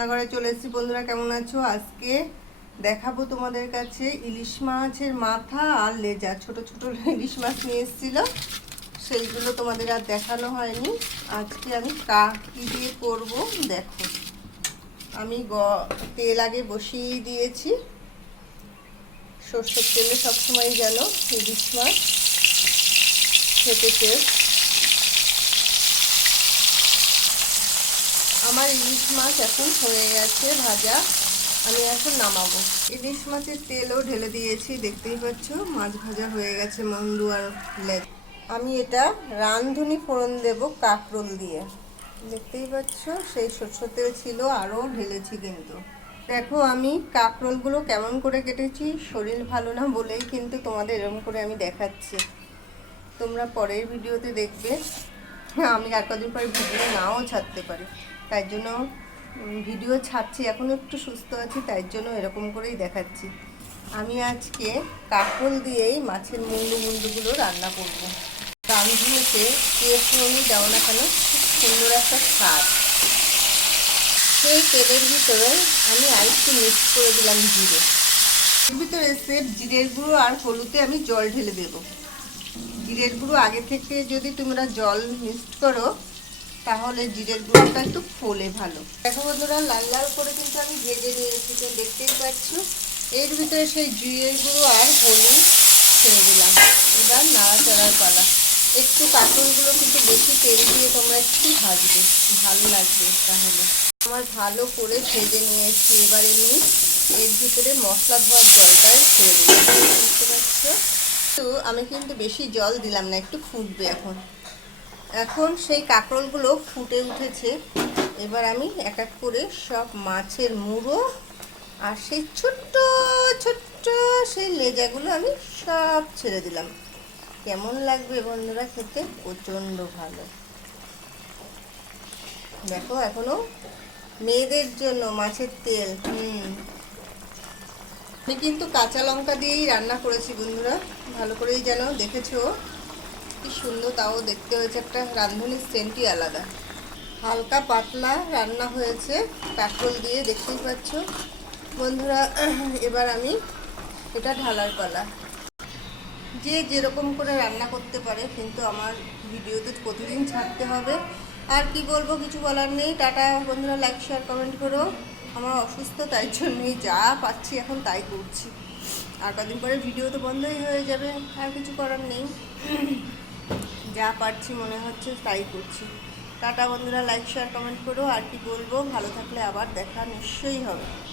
রান্নাঘরে চলে এসেছি। বন্ধুরা, কেমন আছো? আজকে দেখাবো তোমাদের কাছে ইলিশ মাছের মাথা আর লেজা। ছোট ছোট ইলিশ মাছ নিয়ে এসেছিল। সেইগুলো তোমাদের আর দেখানো হয়নি। আজকে আমি কা কি দিয়ে করব, দেখো। আমি গ, তেল আগে বসিয়ে দিয়েছি। সর্ষের তেলে সবসময় যেন ইলিশ মাছ খেতে টেস্ট আমার ইলিশ মাছ এখন হয়ে গেছে ভাজা। আমি এখন নামাবো। ইলিশ মাছের তেলও ঢেলে দিয়েছি, দেখতেই পাচ্ছ, মাছ ভাজা হয়ে গেছে মন্দু আর লেগ আমি এটা রাঁধুনি ফোড়ন দেব কাকরোল দিয়ে। দেখতেই পাচ্ছ, সেই সরষের তেল ছিল, আরও ঢেলেছি কিন্তু। দেখো, আমি কাকরোলগুলো কেমন করে কেটেছি, শরীর ভালো না বলেই কিন্তু তোমাদের এরকম করে আমি দেখাচ্ছি। তোমরা পরের ভিডিওতে দেখবে। আমি আর কদিন পরে ভিডিও নাও ছাড়তে পারি। তাই জন্য ভিডিও ছাড়ছি, এখন একটু সুস্থ আছি, তাই জন্য এরকম করেই দেখাচ্ছি। আমি আজকে কাকল দিয়েই মাছের মুন্ডু মুন্ডুগুলো রান্না করব। কে ফোড়নই দাও না কেন, খুব সুন্দর একটা স্বাদ। সেই তেলের ভিতরে আমি আরেকটু মিক্স করে দিলাম জিরে। ভিতরে সেফ জিরের গুঁড়ো আর হলুদে আমি জল ঢেলে দেবো। জিরের গুঁড়ো আগে থেকে যদি তোমরা জল মিক্সড করো তাহলে জিরের গুঁড়োটা একটু ফোলে ভালো। দেখো বন্ধুরা, লাল লাল করে কিন্তু আমি ভেজে নিয়েছি, তো দেখতেই পাচ্ছ। এর ভিতরে সেই জিরের গুঁড়ো আর হলুদ ছেড়ে দিলাম। এবার নাড়াচাড়ার পালা। একটু কাঁকড়গুলো কিন্তু বেশি তেল দিয়ে তোমরা একটু ভাজবে, ভালো লাগবে তাহলে। আমার ভালো করে ভেজে নিয়েছি, এবারে নিই এর ভিতরে মশলা ধোয়ার জলটাই ছেড়ে দিলাম। বুঝতে পারছ তো আমি কিন্তু বেশি জল দিলাম না, একটু ফুটবে এখন। এখন সেই কাঁকরোলগুলো ফুটে উঠেছে। এবার আমি এক এক করে সব মাছের মুড়ো আর সেই ছোট্ট ছোট্ট সেই লেজাগুলো আমি সব ছেড়ে দিলাম। কেমন লাগবে বন্ধুরা খেতে? প্রচণ্ড ভালো। দেখো, এখনও মেয়েদের জন্য মাছের তেল, হুম। আমি কিন্তু কাঁচা লঙ্কা দিয়েই রান্না করেছি বন্ধুরা। ভালো করেই যেন দেখেছ। কি সুন্দর, তাও দেখতে হয়েছে একটা রাঁধুনির সেন্টই আলাদা। হালকা পাতলা রান্না হয়েছে কাকরোল দিয়ে, দেখতেই পাচ্ছ। বন্ধুরা, এবার আমি এটা ঢালার পালা। যে যেরকম করে রান্না করতে পারে, কিন্তু আমার ভিডিওতে প্রতিদিন ছাড়তে হবে। আর কি বলব, কিছু বলার নেই। টাটা, বন্ধুরা লাইক শেয়ার কমেন্ট করো। আমার অসুস্থ, তাই জন্যই যা পাচ্ছি, এখন তাই করছি। আর কদিন পরে ভিডিও তো বন্ধই হয়ে যাবে, আর কিছু করার নেই। যা পারছি মনে হচ্ছে তাই করছি। টাটা বন্ধুরা লাইক শেয়ার কমেন্ট করো। আর কি বলব, ভালো থাকলে আবার দেখা নিশ্চয়ই হবে।